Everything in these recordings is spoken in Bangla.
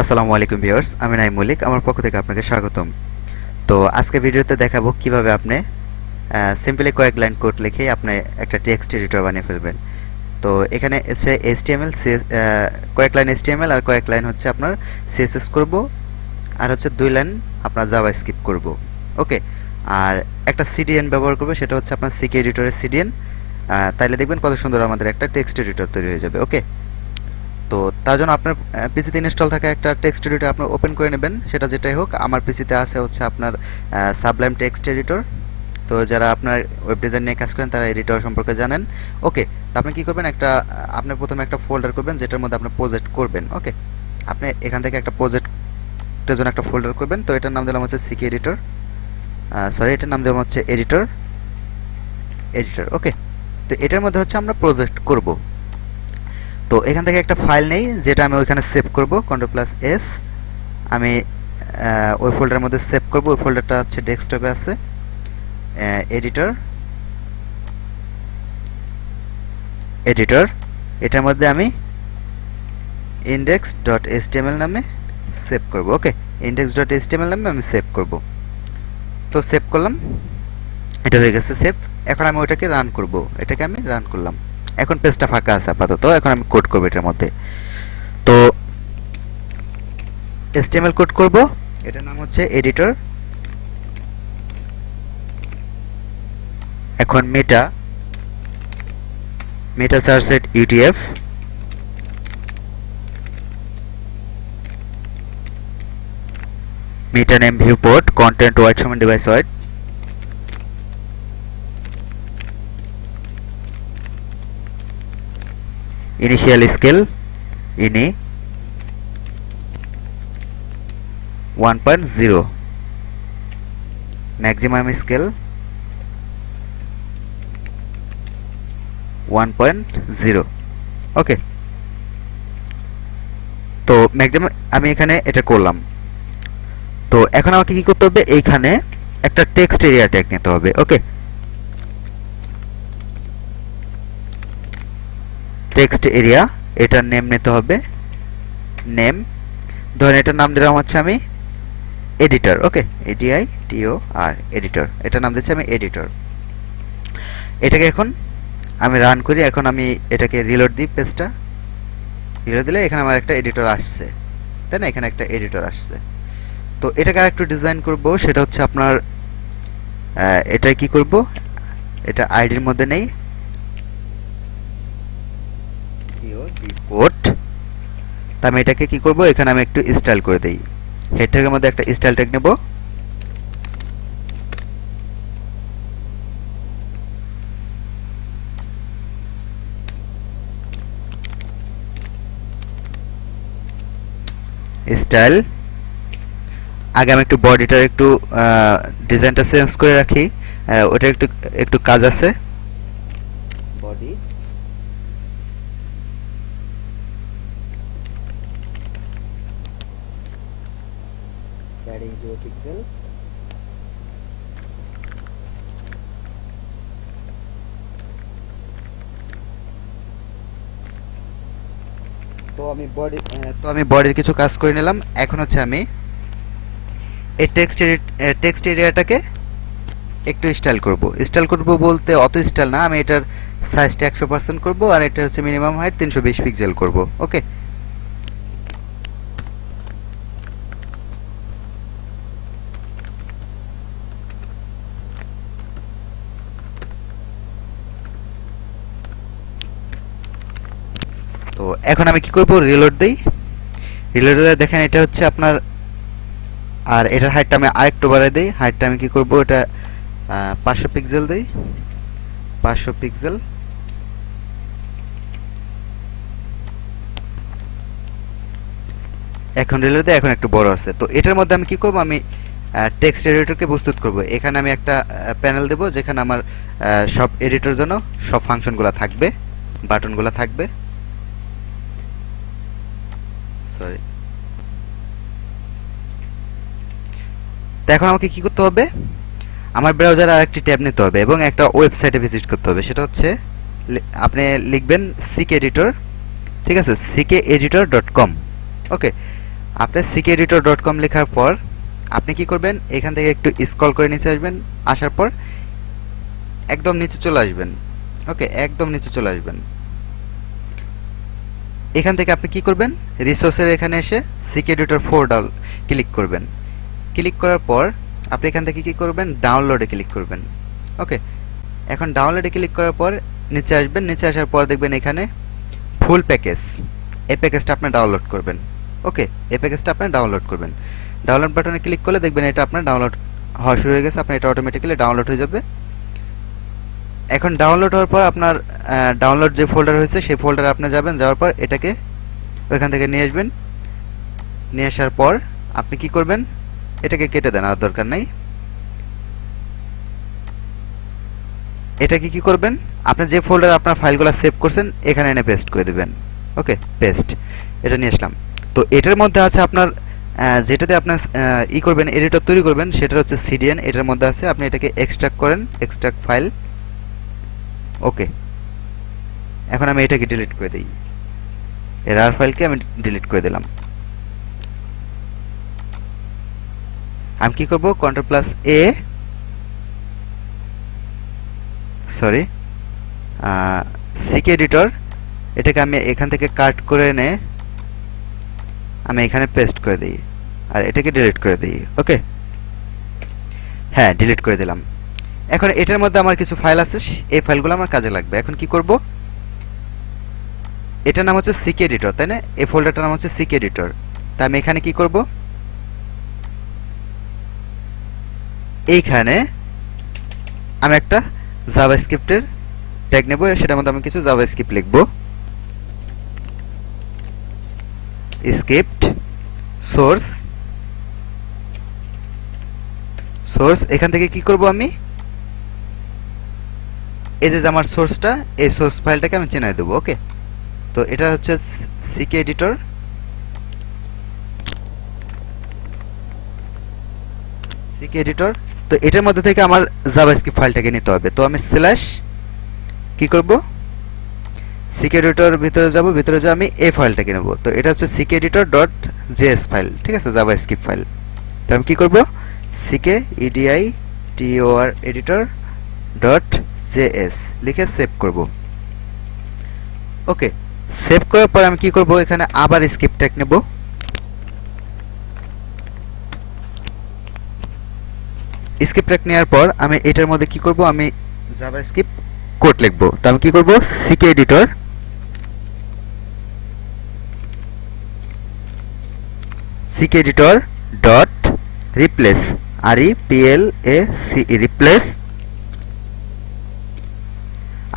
আসসালামু আলাইকুম ভিউয়ার্স, আমি নাইম মল্লিক, আমার পক্ষ থেকে আপনাকে স্বাগতম। তো আজকে ভিডিওতে দেখাবো কিভাবে আপনি সিম্পলি কয়েক লাইন কোড লিখে আপনি একটা টেক্সট এডিটর বানিয়ে ফেলবেন। তো এখানে হচ্ছে এইচটিএমএল, কয়েক লাইন এইচটিএমএল আর কয়েক লাইন হচ্ছে আপনার সিএসএস করব, আর হচ্ছে 2 লাইন আপনার জাভাস্ক্রিপ্ট করব। ওকে, আর একটা সিডিএন ব্যবহার করব, সেটা হচ্ছে আপনার সিকে এডিটরের সিডিএন। তাইলে দেখবেন কত সুন্দর আমাদের একটা টেক্সট এডিটর তৈরি হয়ে যাবে। ওকে, তো তার জন্য আপনার পিসিতে ইনস্টল থাকা একটা টেক্সট এডিটর আপনার ওপেন করে নেবেন, সেটা যেটাই হোক। আমার পিসিতে আছে হচ্ছে আপনার সাবলাইম টেক্সট এডিটর। তো যারা আপনার ওয়েব ডিজাইন নিয়ে কাজ করেন তারা এডিটর সম্পর্কে জানেন। ওকে, তো আপনি কী করবেন, আপনি প্রথমে একটা ফোল্ডার করবেন যেটার মধ্যে আপনি প্রজেক্ট করবেন। ওকে, আপনি এখান থেকে একটা প্রজেক্টের জন্য একটা ফোল্ডার করবেন। তো এটার নাম দিলাম হচ্ছে সিকে এডিটর, এটার নাম দিলাম হচ্ছে এডিটর। ওকে, তো এটার মধ্যে হচ্ছে আমরা প্রজেক্ট করব। তো এখান থেকে একটা ফাইল নেই যেটা আমি ওইখানে সেভ করব, Ctrl+S। আমি ওই ফোল্ডারের মধ্যে সেভ করব। ওই ফোল্ডারটা হচ্ছে ডেস্কটপে আছে, এডিটর। এটার মধ্যে আমি index.html নামে সেভ করব। ওকে, index.html নামে আমি সেভ করব। তো সেভ করলাম, এটা হয়ে গেছে সেভ। এখন আমি ওইটাকে রান করব। এটাকে আমি রান করলাম। এখন পেজটা ফাঁকা আছে আপাতত। এখন আমি কোড করব এটার মধ্যে। তো HTML কোড করব, এটার নাম হচ্ছে এডিটর। এখন মেটা চার্সেট ইউটিএফ, মেটা নেম ভিউপোর্ট, কন্টেন্ট ওয়াইড সমান ডিভাইস ওয়াইড, ইনিশিয়াল স্কেল ইনি 1.0, ম্যাক্সিমাম স্কেল 1.0। ওকে, তো ম্যাক্সিমাম আমি এখানে এটা করলাম। তো এখন আমাকে কি করতে হবে, এইখানে একটা টেক্সট এরিয়া ট্যাগ নিতে হবে। ওকে, টেক্সট এরিয়া, এটার নেম নিতে হবে। নেম, ধরেন এটার নাম দিলাম হচ্ছে আমি এডিটর। ওকে, ADITOR, এডিটর। এটার নাম দিচ্ছি আমি এডিটর। এটাকে এখন আমি রান করি। এখন আমি এটাকে রিলোড দিই, পেজটা রিলোড দিলে এখানে আমার একটা এডিটর আসছে, তাই না? এখানে একটা এডিটর আসছে। তো এটাকে আর একটু ডিজাইন করব, সেটা হচ্ছে আপনার এটা কি করব, এটা আইডির মধ্যে নেই, কোড। তা আমি এটাকে কি করব, এখানে আমি একটু স্টাইল করে দেই। হেড ট্যাগের মধ্যে একটা স্টাইল ট্যাগ নেব। স্টাইল, আগে আমি একটু বডিটার একটু ডিজাইনটা চেঞ্জ করে রাখি, ওটা একটু একটু কাজ আছে। Body, padding 0 pixel. তো আমি বডির কিছু কাজ করে নিলাম। এখন হচ্ছে আমি এই টেক্সট এরিয়াটাকে একটু স্টাইল করব বলতে অত স্টাইল না, আমি এটার সাইজটা 100% করব, আর এটা হচ্ছে মিনিমাম হাইট 320 পিক্সেল করব। ওকে, তো এখন আমি কি করব, রিলোড দেই। রিলোড দিলে দেখেন এটা হচ্ছে আপনার, আর এটার হাইটটা আমি আরেকটু বাড়াই দেই। হাইটটা আমি কি করব, এটা 500 পিক্সেল দেই, 500 পিক্সেল। এখন রিলোড দেই, এখন একটু বড় আছে। তো এটার মধ্যে আমি কি করব, আমি টেক্সট এডিটরকে প্রস্তুত করব। এখানে আমি একটা প্যানেল দেব যেখানে আমার সব এডিটর জন্য সব ফাংশনগুলো থাকবে, বাটনগুলো থাকবে। সরি, তো এখন আমাকে কি করতে হবে, আমার ব্রাউজারে আরেকটি ট্যাব নিতে হবে এবং একটা ওয়েবসাইটে ভিজিট করতে হবে। সেটা হচ্ছে আপনি লিখবেন সিকে এডিটর, ঠিক আছে, ckeditor.com। ওকে, আপনি ckeditor.com লেখার পর আপনি কি করবেন, এখান থেকে একটু স্ক্রল করে নিচে আসবেন, আসার পর একদম নিচে চলে আসবেন। ওকে, একদম নিচে চলে আসবেন। এখান থেকে আপনি কি করবেন, রিসোর্সের এখানে এসে ckeditor 4 ক্লিক করবেন। ক্লিক করার পর আপনি এখান থেকে কি করবেন, ডাউনলোডে ক্লিক করবেন। ওকে, এখন ডাউনলোডে ক্লিক করার পর নিচে আসবেন। নিচে আসার পর দেখবেন এখানে ফুল প্যাকেজ, এই প্যাকেজটা আপনি ডাউনলোড করবেন। ওকে, এই প্যাকেজটা আপনি ডাউনলোড করবেন। ডাউনলোড বাটনে ক্লিক করলে দেখবেন এটা আপনার ডাউনলোড হওয়া শুরু হয়ে গেছে। আপনার এটা অটোমেটিক্যালি ডাউনলোড হয়ে যাবে। এখন ডাউনলোড হওয়ার পর আপনার ডাউনলোড যে ফোল্ডার হয়েছে সেই ফোল্ডারে আপনি যাবেন, যাওয়ার পর এটাকে ওইখান থেকে নিয়ে আসবেন। নিয়ে আসার পর আপনি কি করবেন, এটাকে কেটে দেন, আর দরকার নেই। এটাকে কি করবেন, আপনি যে ফোল্ডারে আপনার ফাইলগুলো সেভ করছেন এখানে এনে পেস্ট করে দেবেন। ওকে, পেস্ট, এটা নিয়ে আসলাম। তো এটার মধ্যে আছে আপনার যেটাতে আপনার ই করবেন, এডিটর তৈরি করবেন, সেটা হচ্ছে সিডিএন। এটার মধ্যে আছে, আপনি এটাকে এক্সট্রাক্ট করেন, এক্সট্রাক্ট ফাইল। ওকে, এখন আমি এটাকে ডিলিট করে দিই, এরর ফাইলকে আমি ডিলিট করে দিলাম। আমি কি করব, কন্ট্রোল প্লাস এ, সরি, ckeditor, এটাকে আমি এখান থেকে কাট করে এনে আমি এখানে পেস্ট করে দিই, আর এটাকে ডিলিট করে দিই। ওকে, হ্যাঁ, ডিলিট করে দিলাম। এখন এটার মধ্যে আমার কিছু ফাইল আছে, এই ফাইলগুলো আমার কাজে লাগবে। এখন কি করব, এটার নাম হচ্ছে ckeditor, তাই না? এই ফোল্ডারটার নাম হচ্ছে ckeditor। তা আমি এখানে কি করব, এইখানে আমি একটা জাভাস্ক্রিপ্টের ট্যাগ নেব, সেটার মধ্যে আমি কিছু জাভাস্ক্রিপ্ট লিখব। স্ক্রিপ্ট সোর্স, এখান থেকে কি করব, আমি এই যে আমার সোর্সটা, এই সোর্স ফাইলটাকে আমি চেনাই দেবো। ওকে, তো এটা হচ্ছে ckeditor, তো এটার মধ্যে থেকে আমার জাভাস্ক্রিপ্ট ফাইলটাকে নিতে হবে। তো আমি স্ল্যাশ কি করব, ckeditor ভিতরে যাব, ভিতরে যা আমি এই ফাইলটাকে নেব। তো এটা হচ্ছে ckeditor.js ফাইল, ঠিক আছে, জাভাস্ক্রিপ্ট ফাইল। তো আমি কি করব, ckeditor editor.js লিখে সেভ করব। ওকে, সেভ করার পর আমি কি করব, এখানে আবার স্ক্রিপ্ট ট্যাগ নেব। স্ক্রিপ্ট ট্যাগ নেওয়ার পর আমি এটার মধ্যে কি করব, আমি জাভাস্ক্রিপ্ট কোড লিখব। তো আমি কি করব, ckeditor ডট রিপ্লেস, রিপ্লেস,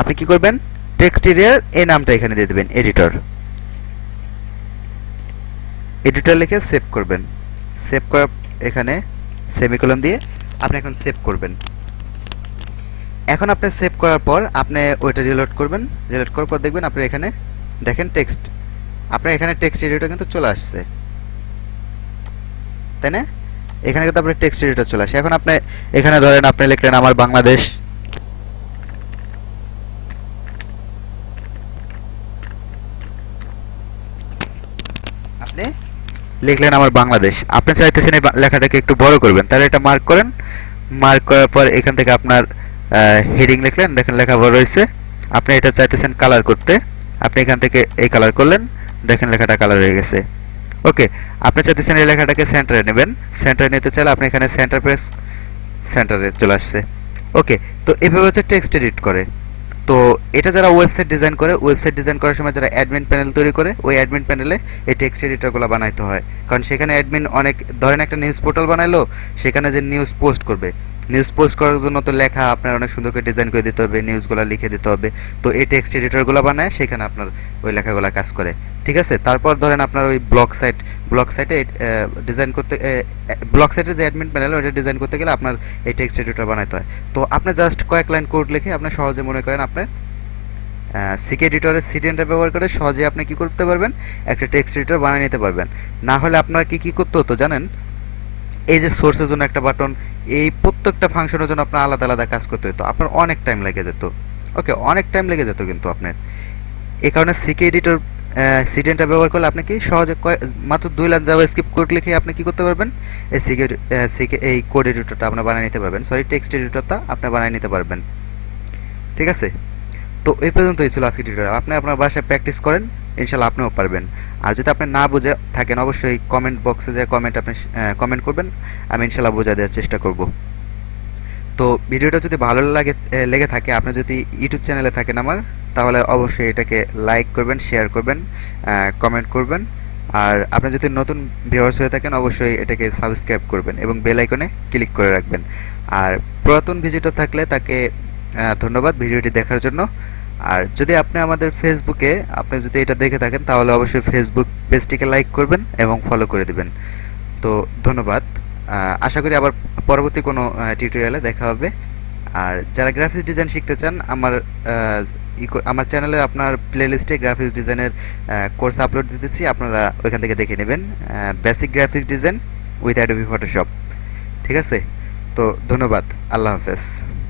আপনি কি করবেন, টেক্সট এরিয়ার এই নামটা এখানে দিয়ে দেবেন, এডিটর লিখে সেভ করবেন। সেভ করার এখানে সেমিকোলন দিয়ে আপনি এখন সেভ করবেন। এখন আপনি সেভ করার পর আপনি ওইটা রিলোড করবেন। রিলোড করার পর দেখবেন আপনি এখানে দেখেন টেক্সট, আপনার এখানে টেক্সট এডিটর কিন্তু চলে আসছে, তাই না? এখানে কিন্তু আপনার টেক্সট এডিটর চলে আসে। এখন আপনি এখানে ধরেন আপনি লিখলেন আমার বাংলাদেশ, আপনি লিখলেন আমার বাংলাদেশ, আপনি চাইতেছেন এই লেখাটাকে একটু বড় করবেন, তাহলে এটা মার্ক করেন। মার্ক করার পর এখান থেকে আপনার হেডিং লিখলেন, দেখেন লেখা বড় হয়েছে। আপনি এটা চাইতেছেন কালার করতে, আপনি এখান থেকে এই কালার করলেন, দেখেন লেখাটা কালার হয়ে গেছে। ওকে, আপনি চাইতেছেন এই লেখাটাকে সেন্টারে নেবেন, সেন্টারে নিতে চাইলে আপনি এখানে সেন্টার প্রেস, সেন্টারে চলে আসছে। ওকে, তো এভাবে হচ্ছে টেক্সট এডিট করে। তো এটা যারা ওয়েবসাইট ডিজাইন করে, ওয়েবসাইট ডিজাইন করার সময় যারা অ্যাডমিন প্যানেল তৈরি করে, ওই অ্যাডমিন প্যানেলে এই টেক্সট এডিটরগুলো বানাইতে হয়। কারণ সেখানে অ্যাডমিন অনেক, ধরেন একটা নিউজ পোর্টাল বানাইলো, সেখানে যে নিউজ পোস্ট করবে, নিউজ পোস্ট করার জন্য তো লেখা আপনার অনেক সুন্দর করে ডিজাইন করে দিতে হবে, নিউজগুলো লিখে দিতে হবে। তো এই টেক্সট এডিটরগুলো বানায় সেখানে আপনার ওই লেখাগুলো কাজ করে, ঠিক আছে? তারপর ধরেন আপনার ওই ব্লগ সাইটে ডিজাইন করতে, ব্লগ সাইটে যে অ্যাডমিন প্যানেল ওইটা ডিজাইন করতে গেলে আপনার এই টেক্সট এডিটর বানাইতে হয়। তো আপনি জাস্ট কয়েক লাইন কোড লিখে আপনি সহজে মনে করেন আপনার ckeditor-এর সিডিএনটা ব্যবহার করে সহজে আপনি কি করতে পারবেন, একটা টেক্সট এডিটর বানিয়ে নিতে পারবেন। না হলে আপনার কি করতে হতো জানেন, এই যে সোর্সের জন্য একটা বাটন, এই প্রত্যেকটা ফাংশনের জন্য আপনার আলাদা আলাদা কাজ করতে হতো, আপনার অনেক টাইম লেগে যেত। ওকে, অনেক টাইম লেগে যেত কিন্তু আপনার। এই কারণে ckeditor সিটেনটা ব্যবহার করলে আপনি কি সহজে মাত্র 2 লাইন জাভাস্ক্রিপ্ট কোড লিখে আপনি কি করতে পারবেন, এই এই কোড এডিটরটা আপনি বানিয়ে নিতে পারবেন, সরি টেক্সট এডিটরটা আপনি বানিয়ে নিতে পারবেন। ঠিক আছে? তো এই পর্যন্তই ছিল আজকের টিউটোরিয়াল। আপনি আপনার বাসায় প্র্যাকটিস করেন, ইনশাল্লাহ আপনিও পারবেন। আর যদি আপনি না বুঝে থাকেন অবশ্যই কমেন্ট বক্সে যে আপনি কমেন্ট করবেন, আমি ইনশাল্লাহ বোঝা দেওয়ার চেষ্টা করব। তো ভিডিওটা যদি ভালো লেগে থাকে, আপনি যদি ইউটিউব চ্যানেলে থাকেন আমার, তাহলে অবশ্যই এটাকে লাইক করবেন, শেয়ার করবেন, কমেন্ট করবেন। আর আপনি যদি নতুন ভিউয়ার্স হয়ে থাকেন অবশ্যই এটাকে সাবস্ক্রাইব করবেন এবং বেল আইকনে ক্লিক করে রাখবেন। আর পুরাতন ভিজিটর থাকলে তাকে ধন্যবাদ ভিডিওটি দেখার জন্য। আর যদি আপনি আমাদের ফেসবুকে আপনি যদি এটা দেখে থাকেন তাহলে অবশ্যই ফেসবুক পেজটিকে লাইক করবেন এবং ফলো করে দিবেন। তো ধন্যবাদ। আশা করি আবার পরবর্তী কোনো টিউটোরিয়ালে দেখা হবে। আর যারা গ্রাফিক্স ডিজাইন শিখতে চান, আহ, আমার চ্যানেলে আপনার প্লেলিস্টে গ্রাফিক্স ডিজাইনের কোর্স আপলোড দিতেছি, আপনারা ওইখান থেকে দেখে নেবেন। Basic graphics design with Adobe Photoshop. ঠিক আছে? তো ধন্যবাদ। আল্লাহ হাফেজ।